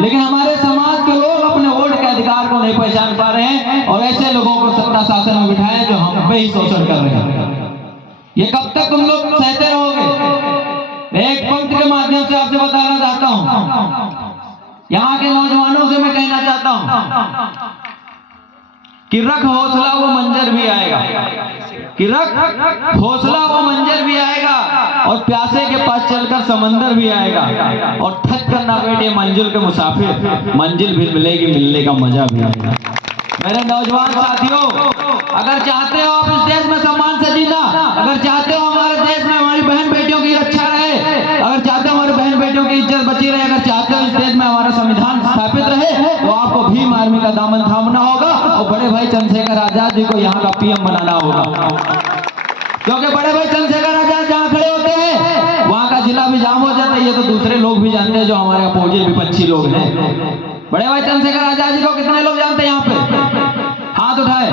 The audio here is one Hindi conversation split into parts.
लेकिन हमारे समाज के लोग अपने वोट के अधिकार को नहीं पहचान पा रहे हैं और ऐसे लोगों को सत्ता शासन में बिठाए जो हम पे ही शोषण कर रहे हैं। ये कब तक तुम लोग सहते रहोगे? एक पंक्ति के माध्यम से आपसे बताना चाहता हूं, यहाँ के नौजवानों से मैं कहना चाहता हूं कि रख हौसला वो मंजर भी आएगा, कि रख हौसला वो मंजर भी आएगा और प्यासे के पास चलकर समंदर भी आएगा और ठग कर ना बैठे मंजिल के मुसाफिर, मंजिल भी मिलेगी, मिलने का मजा भी आएगा। मेरे नौजवान साथियों, अगर चाहते हो आप इस देश में सम्मान से जीना, अगर चाहते हो हमारे देश में हमारी बहन बेटियों की रक्षा रहे, अगर चाहते हो हमारी बहन बेटियों की इज्जत बची रहे, अगर चाहते हो इस देश में हमारा संविधान स्थापित रहे, तो आपको भीम आर्मी का दामन थामना होगा और बड़े भाई चंद्रशेखर आजाद जी को यहाँ का पीएम बनाना होगा। क्योंकि बड़े भाई चंद्रशेखर आजाद जहाँ खड़े होते हैं वहाँ का जिला भी जाम हो जाता है। ये तो दूसरे लोग भी जानते हैं जो हमारे अपोजिट विपक्षी लोग हैं। बड़े भाई चंद्रशेखर आजाद जी को कितने लोग जानते हैं? यहाँ पे हाथ उठाए।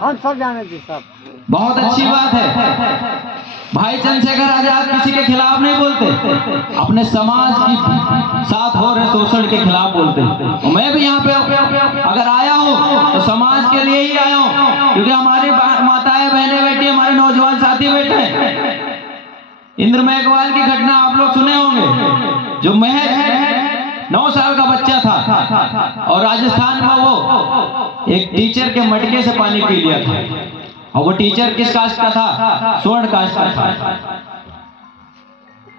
हम सब जाने जी सब। बहुत अच्छी बात है। भाई चंद्रशेखर आजाद किसी के खिलाफ नहीं बोलते, अपने समाज की साथ हो रहे शोषण के खिलाफ बोलते। और मैं भी यहाँ पे अगर आया हूँ तो समाज के लिए ही आया हूँ, क्योंकि हमारी माताएं बहनें बेटी, हमारे नौजवान साथी बैठे हैं। इंद्र मेघवाल की घटना आप लोग सुने होंगे, जो महज 9 साल का बच्चा था और राजस्थान में वो एक टीचर के मटके से पानी पी लिया था। और वो टीचर किस कास्ट का था? स्वर्ण कास्ट का था।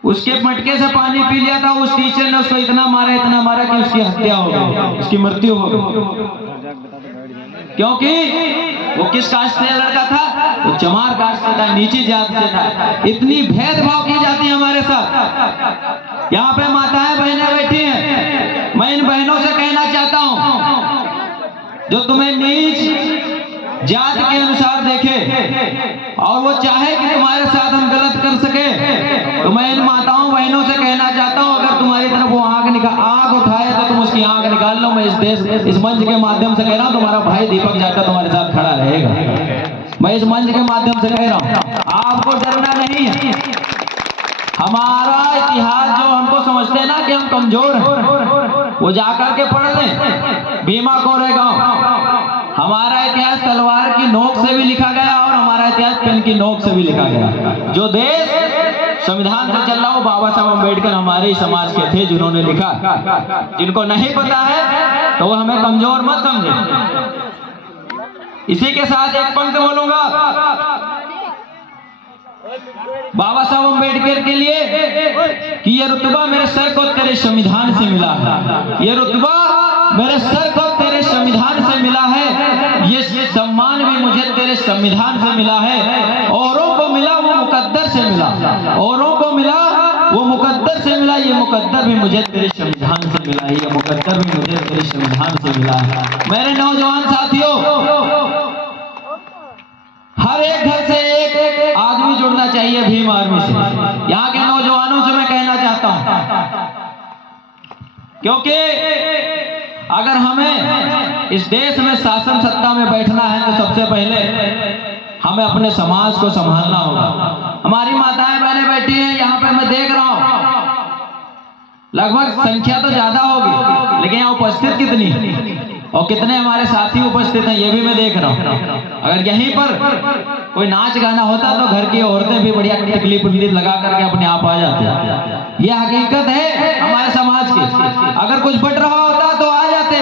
उसके मटके से पानी पी लिया था। उस टीचर ने उसको इतना मारा कि उसकी हत्या हो गई, उसकी मृत्यु हो गई। क्योंकि वो किस कास्ट से लड़का था? वो चमार कास्ट से था, नीची जात से था। इतनी भेदभाव की जाती है हमारे साथ। यहाँ पे माताएं बहनें बैठी हैं, मैं इन बहनों से कहना चाहता हूँ, जो तुम्हें नीच जात के अनुसार देखे और वो चाहे कि तुम्हारे साथ हम गलत कर सके, तो मैं इन माताओं बहनों से कहना चाहता हूँ, अगर तुम्हारी तरफ वो आग उठाए तो तुम उसकी आग निकाल लो। मैं इस मंच के माध्यम से कह रहा हूँ, तुम्हारा भाई दीपक जाटव तुम्हारे साथ खड़ा रहेगा। मैं इस मंच के माध्यम से कह रहा हूँ, आपको डरना नहीं है। हमारा इतिहास जो हमको समझते हैं ना कि हम कमजोर हैं, वो जाकर के पढ़ लें भीमा कोरेगांव। हमारा इतिहास तलवार की नोक से भी लिखा गया और हमारा इतिहास पेन की नोक से भी लिखा गया। जो देश संविधान से चल रहा हो, बाबा साहब अम्बेडकर हमारे ही समाज के थे जिन्होंने लिखा। जिनको नहीं पता है तो वो हमें कमजोर मत समझे। इसी के साथ एक पंक्ति बोलूंगा बाबा साहब अम्बेडकर के लिए कि ये रुतबा मेरे सर को तेरे संविधान से मिला है, ये रुतबा मेरे सर को तेरे संविधान से मिला है, ये सम्मान भी मुझे तेरे संविधान से मिला है। औरों को मिला वो मुकद्दर से मिला, औरों को मिला वो मुकद्दर से मिला, ये मुकद्दर भी मुझे तेरे संविधान से मिला है, ये मुकद्दर भी मुझे तेरे संविधान से मिला है। मेरे नौजवान साथियों, हर एक घर से एक आदमी जुड़ना चाहिए भीम आर्मी से। यहाँ के नौजवानों से मैं कहना चाहता हूँ, क्योंकि अगर हमें इस देश में शासन सत्ता में बैठना है तो सबसे पहले हमें अपने समाज को संभालना होगा। हमारी माताएं बहनें बैठी हैं यहाँ पे, मैं देख रहा हूँ लगभग संख्या तो ज्यादा होगी, लेकिन यहाँ उपस्थित कितनी और कितने हमारे साथी उपस्थित हैं ये भी मैं देख रहा हूँ। अगर यहीं पर कोई नाच गाना होता तो घर की औरतें भी बढ़िया तकलीफ लगा करके अपने आप आ जाती हैं। ये हकीकत है हमारे समाज की। अगर कुछ बट रहा होता तो आ जाते,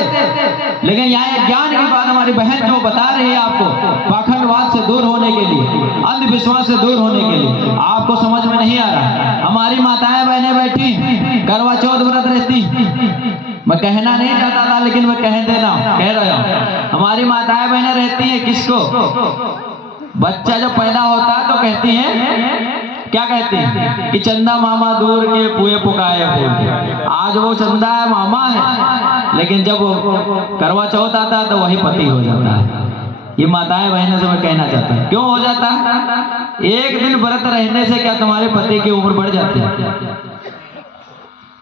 लेकिन यहाँ एक ज्ञान की बात हमारी बहन जो बता रही है आपको, पाखंडवाद से दूर होने के लिए, अंधविश्वास से दूर होने के लिए, आपको समझ में नहीं आ रहा। हमारी माताएं बहनें बैठी करवा चौथ व्रत रहती, मैं कहना नहीं चाहता था लेकिन मैं कह रहा हूँ। हमारी माताएं बहनें रहती हैं किसको? बच्चा जब पैदा होता है तो कहती हैं, क्या कहती हैं कि चंदा मामा दूर के पुए पुकाए फूल। आज वो चंदा है, मामा है, लेकिन जब करवा चौथ आता है तो वही पति हो जाता है। ये माताएं बहनें से मैं कहना चाहता हूँ, क्यों हो जाता है? एक दिन व्रत रहने से क्या तुम्हारे पति की उम्र बढ़ जाती है?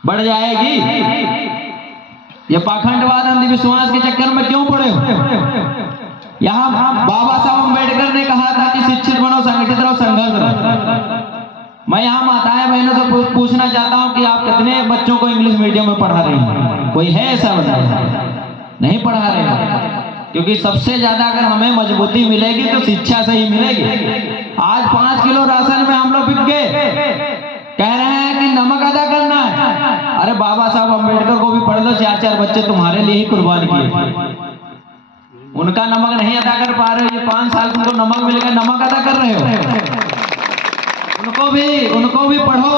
बढ़ जाएगी। ये पाखंडवाद अंधविश्वास के चक्कर में क्यों पड़े हो? यहाँ बाबा साहब अम्बेडकर ने कहा था कि शिक्षित बनो, संगठित रहो, संघर्ष रहो। मैं यहाँ माताएं बहनों से पूछना चाहता हूँ कि आप कितने बच्चों को इंग्लिश मीडियम में पढ़ा रही हैं? कोई है ऐसा बता? नहीं पढ़ा रहे हैं, क्योंकि सबसे ज्यादा अगर हमें मजबूती मिलेगी तो शिक्षा से ही मिलेगी। आज 5 किलो राशन में हम लोग बिक गए, कह रहे हैं कि नमक अदा करना है। अरे बाबा साहब अम्बेडकर को भी पढ़ लो, 4-4 बच्चे तुम्हारे लिए ही कुर्बान किए, उनका नमक नहीं अदा कर पा रहे हो। ये 5 साल तुमको नमक मिलेगा, नमक अदा कर रहे हो। उनको भी पढ़ो।